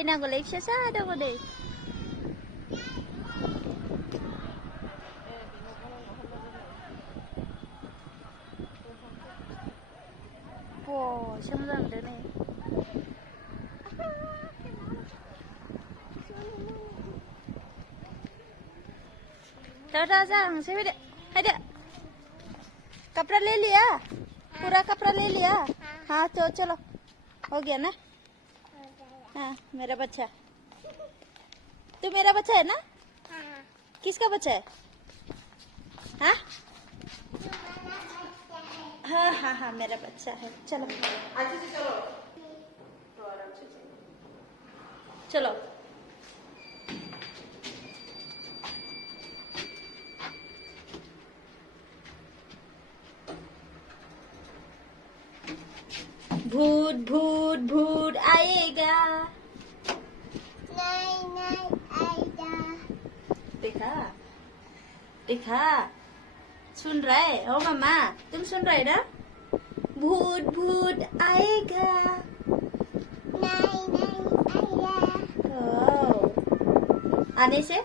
फैनांगौलै फिसासा दङ नै एसे मोजां नुदों नै दा जाहांसै फैदो फैदो कपड़ा ले लिया पूरा कपड़ा ले लिया हाँ तो चलो हो गया ना हाँ मेरा बच्चा तू मेरा बच्चा है ना किसका बच्चा है हाँ हाँ हाँ हाँ मेरा बच्चा है चलो अच्छे से चलो तो आराम से चलो भूत भूत भूत आएगा नहीं नहीं आएगा देखा देखा सुन रहा है ओ मम्मा तुम सुन रहे ना भूत भूत आएगा नहीं नहीं आएगा ओ आने से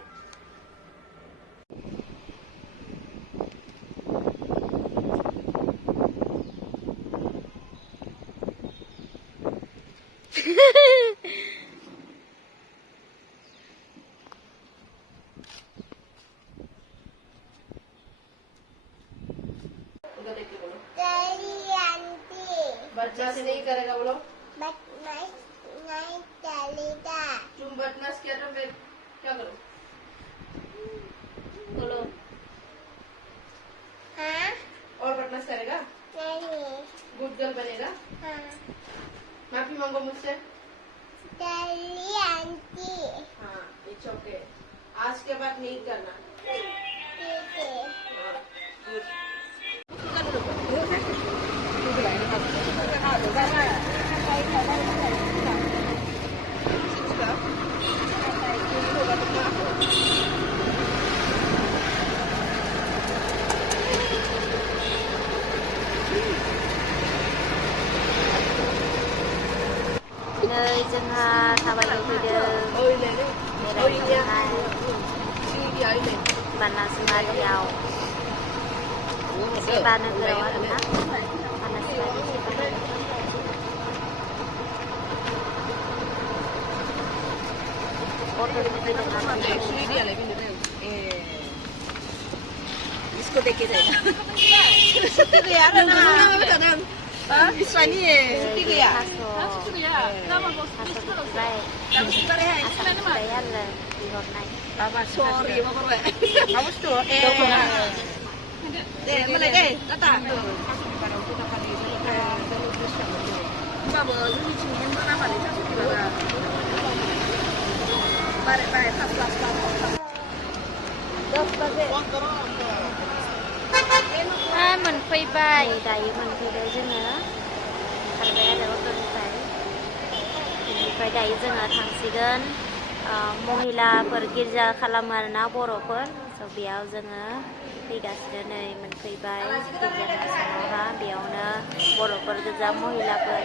बच्चा से नहीं करेगा बोलो बदमाश नहीं चलेगा तुम बदमाश किया तो मैं क्या करूं बोलो हाँ और बदमाश करेगा नहीं गुड गर्ल बनेगा हाँ माफी मांगो मुझसे चली आंटी हाँ इट्स ओके आज के बाद नहीं करना ठीक है हाँ गुड nơi जोंहा थाबायनो फैदों बेरायहैनाय बानासबारियाव सेबा नोगोराव आरोना बानासबारि इसको देख के जाएगा sorry kamu tuh mana deh kata bawa ini cuma mana pada satu kilo bare bare tas tas मोनफैबाय दायो मोनफैबाय जोङो ओंखारबाय आरो अट'निफ्राय बेनिफ्राय दायो जोङो थांसिगोन महिलाफोर गिर्जा खालामो आरोना बर'फोर स' बेयाव जोङो फैगासिनो नै मोनफैबाय गिर्जानि समावहा बेयावनो बर'फोर गोजा महिलाफोर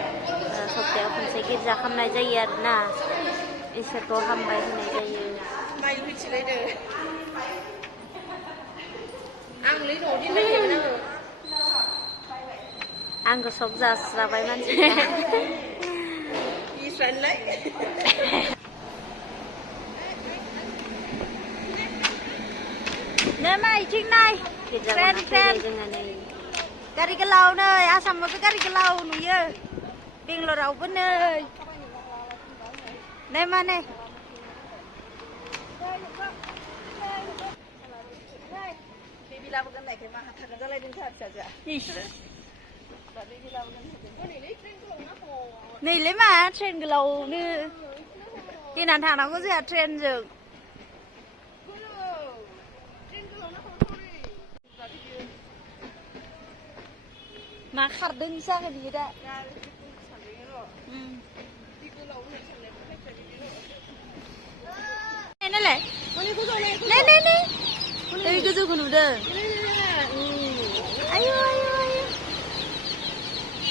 सप्तायाव खनसे गिर्जा खालामनाय जायो आरोना इसोरखौ हामबाय होनाय जायो आंखौ सब जास्राबाय मानसिफ्रा नै माइथिं नाय ट्रेन ट्रेन जोङो नै गारि गोलाव नै आसामावबो गारि गोलाव नुयो बेंगलरावबो नै नै मा नै नैलै मा ट्रेन गोलावनो देनां थांनांगौ जोंहा ट्रेनजों मा खारदों जागोन बियो दा नालाय नै नै नै ओइ गोजौखौ नुदों आयु आयु आयु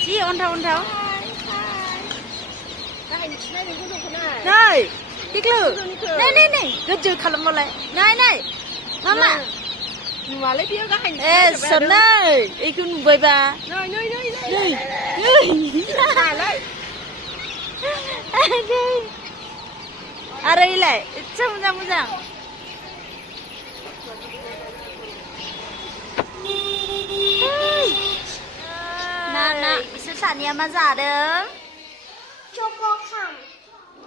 जि अन्थाव अन्थाव Này, cái lử. Này, cứ chữ khả lắm lại. Này, mama. Mà lấy tiếng cái hành. Ê, sớm này, ý cứ với bà. Nơi. Lấy. À đây lại, trong rằng. Nà, sự sản nhà mà giả được. Choco kham.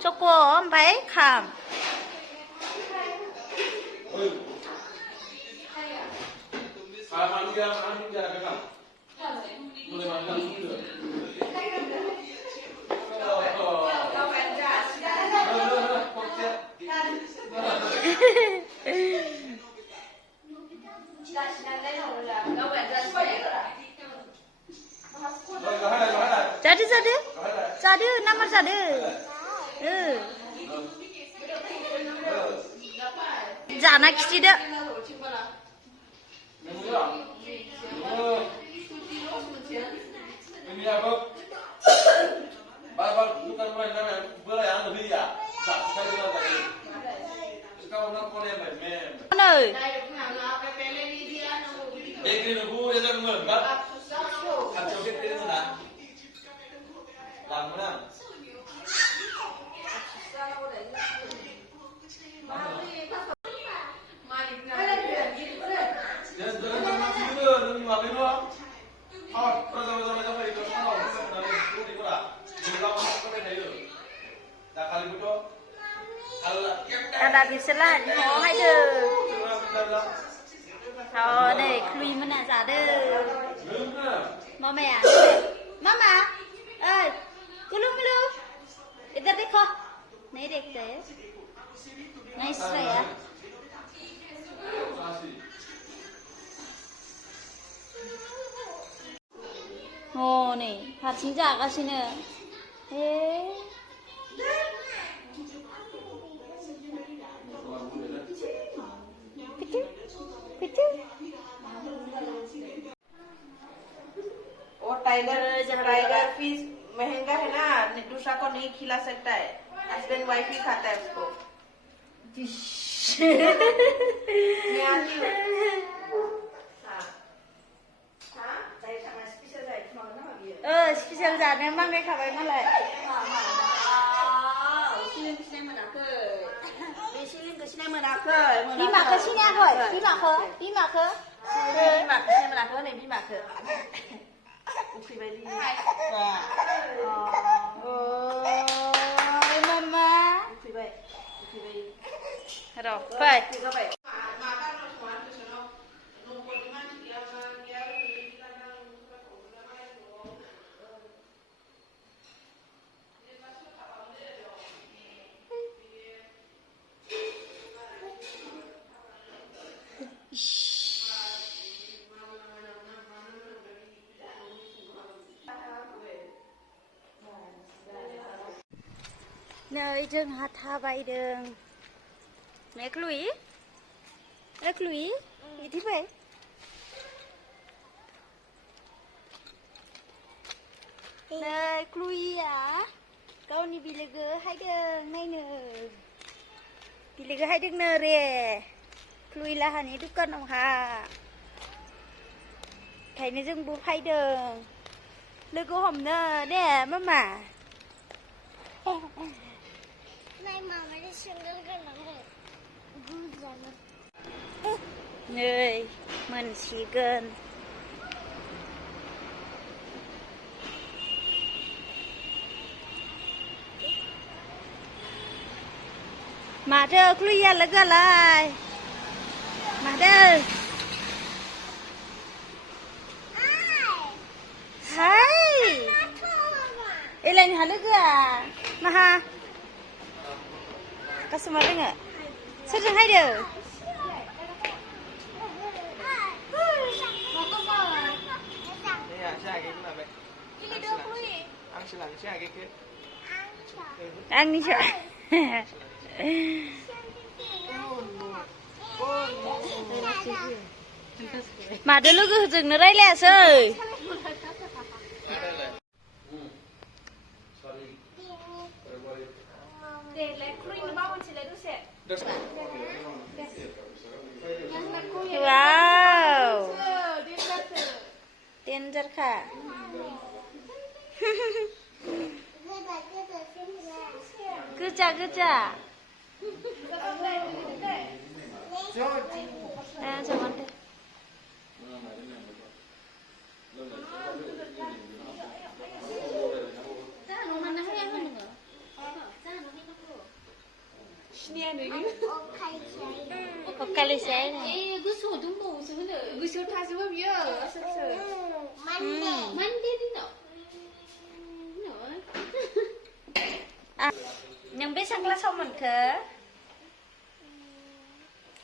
Choco không phải khảm. Jadi, nomor jadi. Jangan kisi deh. Nơi. Ada di selat, mau hai deh. Thôi đây, khui mà nè giả đây. Mama à? Mama, ơi, kulu. Itar देखो, नहीं देखते. Nice है यार. Oh nih, hasil jaga sini. वो tiger fish महंगा है ना, दूसरा को नहीं खिला सकता है, हस्बैंड वाइफ ही खाता है उसको। मैं आती हूँ। Spesial जाने मांगे खाबाय मालाय। सिलिं मोनाखै। बिमाखौ सिनायाखै? बिमाखौ? बिमाखौ सिनाय मोनाखै नै बिमाखौ। उखैबाय Mama. उखैबाय। Rồi, phải. Nơi chân hạt tha bay đường. Mẹ Chloe? Chloe? Gì thế vậy? Nơi Chloe à? Kau ni bila ke hai đường ngay nè. Bila ke hai đường nè re. Chloe là hả này đứa con ông hà. Thầy nó dưng bố hai đường. Lời cô hồng nè nè mama. Này mama đi xem cái này. Nơi mình chỉ gần. Mà thơ Chloe là cái lại. Mà thơ. Hai. Ê lên hả lực à? Mà ha. Các số máy nè. Sao chẳng hay được? Angni sợ. Mà đứa lúc dừng nó đây lẹ rồi. Wow. Danger kah? Kerja. Coba deh. Kali saya. Yang bisa kelas apa ke?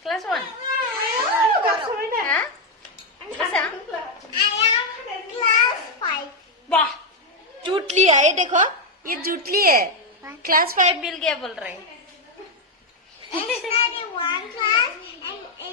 Kelas 1? Hah? Bisa? Class 5 वाह झूठ लिया है देखो ये झूठ ली है class 5 मिल गया बोल रहे I study one class and